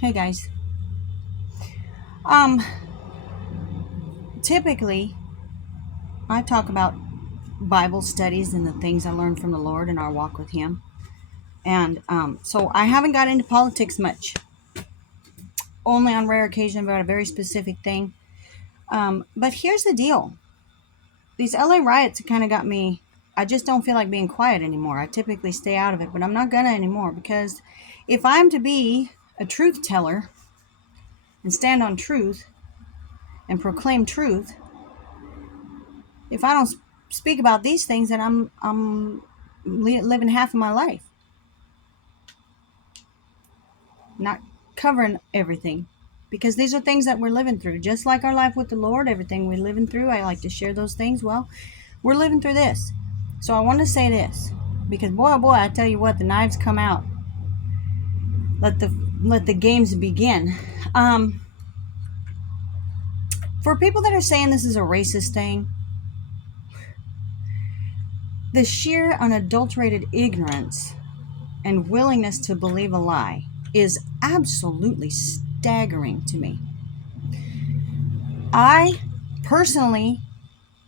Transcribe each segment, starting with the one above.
Hey guys. Um, Typically I talk about Bible studies and the things I learned from the Lord in our walk with Him. And so I haven't got into politics much, only on rare occasion about a very specific thing. But here's the deal: these LA riots kind of got me. I just don't feel like being quiet anymore. I typically stay out of it, but I'm not gonna anymore because if I'm to be a truth teller and stand on truth and proclaim truth, if I don't speak about these things, then I'm living half of my life, not covering everything, because these are things that we're living through, just like our life with the Lord. Everything we're living through, I like to share those things. Well, we're living through this, so I want to say this because boy, oh boy, I tell you what, the knives come out. Let the games begin. For people that are saying this is a racist thing, the sheer unadulterated ignorance and willingness to believe a lie is absolutely staggering to me. I personally,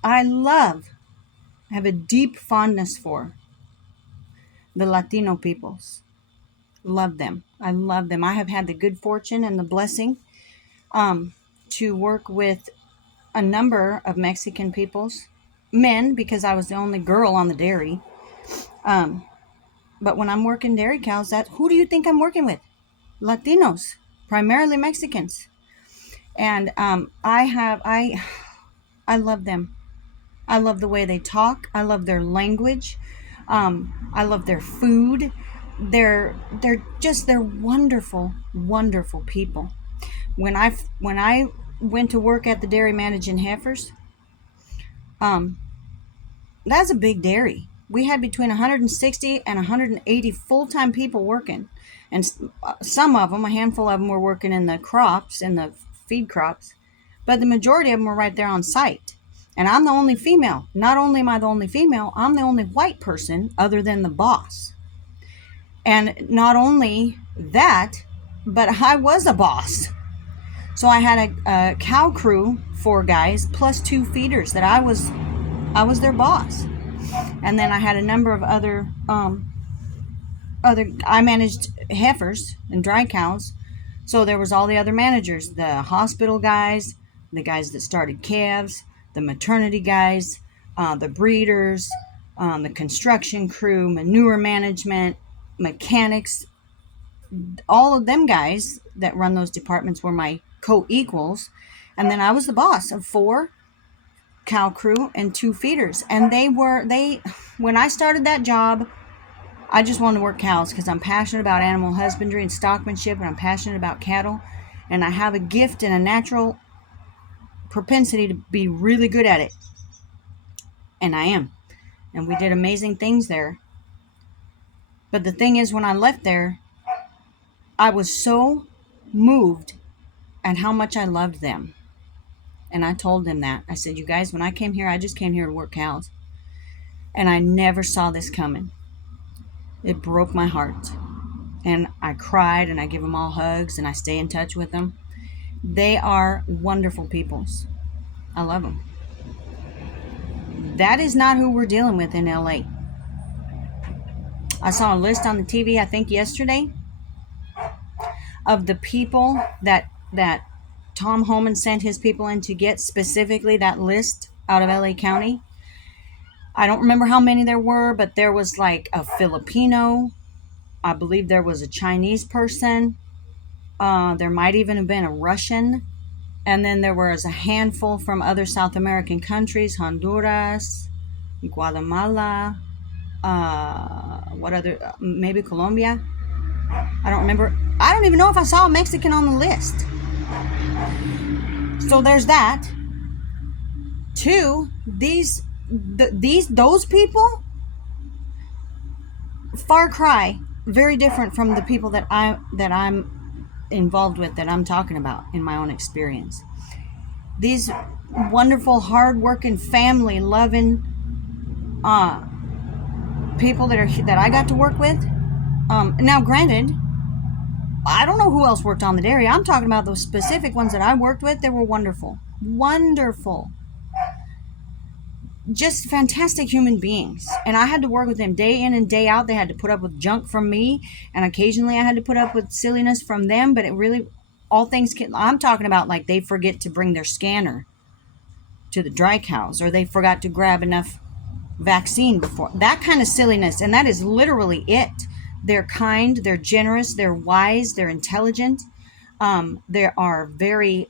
I have a deep fondness for the Latino peoples. Love them. I love them. I have had the good fortune and the blessing to work with a number of Mexican peoples, men, because I was the only girl on the dairy. But when I'm working dairy cows, who do you think I'm working with? Latinos, primarily Mexicans. And I love them. I love the way they talk. I love their language. I love their food. They're wonderful, wonderful people. When I went to work at the dairy managing heifers, um, that's a big dairy. We had between 160 and 180 full-time people working, and some of them, a handful of them, were working in the crops, in the feed crops, but the majority of them were right there on site. And I'm the only female. Not only am I the only female, I'm the only white person other than the boss. And not only that, but I was a boss. So I had a cow crew, 4 guys, plus 2 feeders that I was their boss. And then I had a number of I managed heifers and dry cows. So there was all the other managers, the hospital guys, the guys that started calves, the maternity guys, the breeders, the construction crew, manure management, mechanics. All of them guys that run those departments were my co-equals. And then I was the boss of 4 cow crew and 2 feeders. And when I started that job, I just wanted to work cows because I'm passionate about animal husbandry and stockmanship, and I'm passionate about cattle, and I have a gift and a natural propensity to be really good at it. And I am. And we did amazing things there. But the thing is, when I left there, I was so moved at how much I loved them. And I told them that. I said, you guys, when I came here, I just came here to work cows. And I never saw this coming. It broke my heart. And I cried, and I give them all hugs, and I stay in touch with them. They are wonderful peoples. I love them. That is not who we're dealing with in LA. I saw a list on the TV, I think yesterday, of the people that Tom Homan sent his people in to get, specifically that list out of LA County. I don't remember how many there were, but there was like a Filipino. I believe there was a Chinese person. There might even have been a Russian. And then there was a handful from other South American countries: Honduras, Guatemala, what other, maybe Colombia. I don't remember. I don't even know if I saw a Mexican on the list. So there's that. 2, those people, far cry, very different from the people that I'm involved with, that I'm talking about in my own experience. These wonderful, hard-working, family-loving people that I got to work with. Now, granted, I don't know who else worked on the dairy. I'm talking about those specific ones that I worked with. They were wonderful. Wonderful. Just fantastic human beings. And I had to work with them day in and day out. They had to put up with junk from me. And occasionally I had to put up with silliness from them. But it really, all things, I'm talking about like they forget to bring their scanner to the dry cows, or they forgot to grab enough vaccine before. That kind of silliness. And that is literally it. They're kind, they're generous, they're wise, they're intelligent. They are very,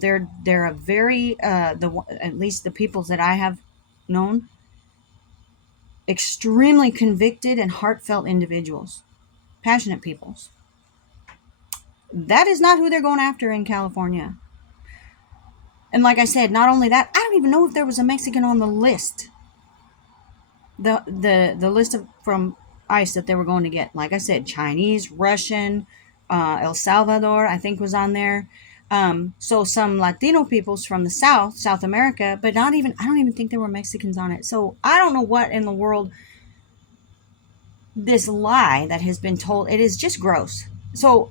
they're a very, at least the peoples that I have known, extremely convicted and heartfelt individuals, passionate peoples. That is not who they're going after in California. And like I said, not only that, I don't even know if there was a Mexican on the list. The list from ICE that they were going to get. Like I said, Chinese, Russian, El Salvador, I think was on there. So some Latino peoples from the South America, but I don't even think there were Mexicans on it. So I don't know what in the world this lie that has been told. It is just gross. So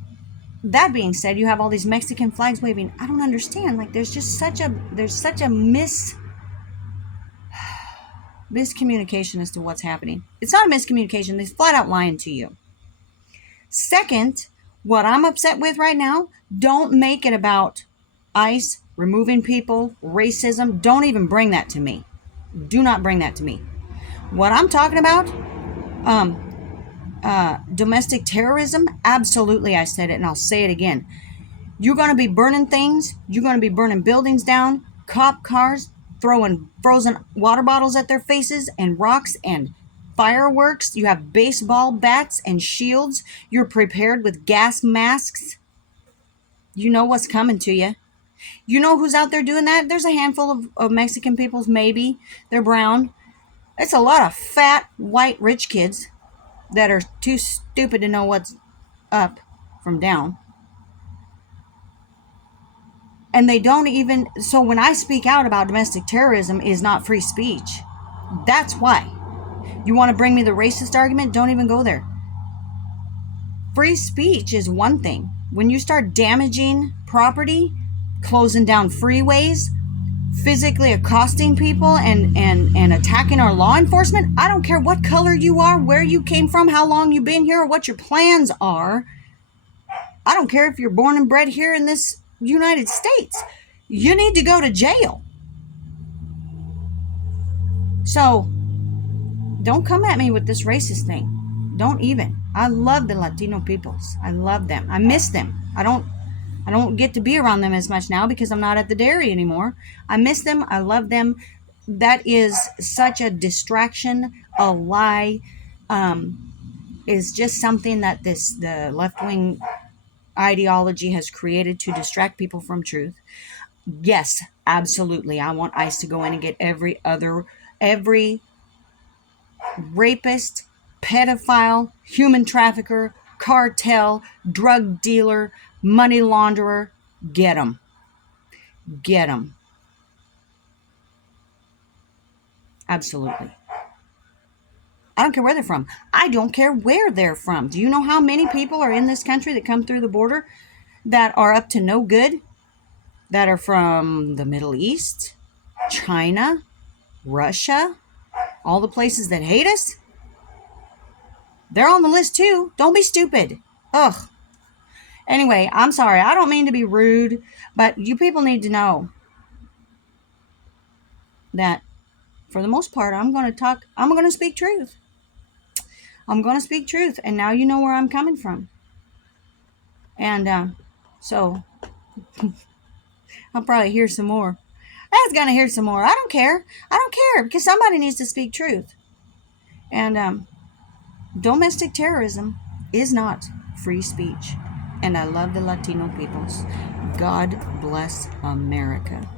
that being said, you have all these Mexican flags waving. I don't understand. Like there's such a miscommunication as to what's happening. It's not a miscommunication. They're flat out lying to you. Second, what I'm upset with right now, don't make it about ICE, removing people, racism. Don't even bring that to me. Do not bring that to me. What I'm talking about, domestic terrorism, absolutely, I said it and I'll say it again. You're going to be burning things. You're going to be burning buildings down, cop cars, throwing frozen water bottles at their faces and rocks and fireworks. You have baseball bats and shields. You're prepared with gas masks. You know what's coming to you. You know who's out there doing that? There's a handful of Mexican peoples, maybe. They're brown. It's a lot of fat, white, rich kids that are too stupid to know what's up from down. And they don't even, so when I speak out about domestic terrorism is not free speech. That's why. You want to bring me the racist argument? Don't even go there. Free speech is one thing. When you start damaging property, closing down freeways, physically accosting people and attacking our law enforcement, I don't care what color you are, where you came from, how long you've been here, or what your plans are. I don't care if you're born and bred here in this United States. You need to go to jail. So don't come at me with this racist thing. Don't even. I love the Latino peoples. I love them. I miss them. I don't get to be around them as much now because I'm not at the dairy anymore. I miss them. I love them. That is such a distraction, a lie. Is just something that the left-wing ideology has created to distract people from truth. Yes, absolutely. I want ICE to go in and get every rapist, pedophile, human trafficker, cartel, drug dealer, money launderer. Get them. Get them. Absolutely. I don't care where they're from. I don't care where they're from. Do you know how many people are in this country that come through the border that are up to no good? That are from the Middle East, China, Russia, all the places that hate us? They're on the list too. Don't be stupid. Ugh. Anyway, I'm sorry. I don't mean to be rude, but you people need to know that for the most part, I'm going to speak truth. I'm going to speak truth. And now you know where I'm coming from. And so I'll probably hear some more. I was going to hear some more. I don't care. Because somebody needs to speak truth. And domestic terrorism is not free speech. And I love the Latino peoples. God bless America.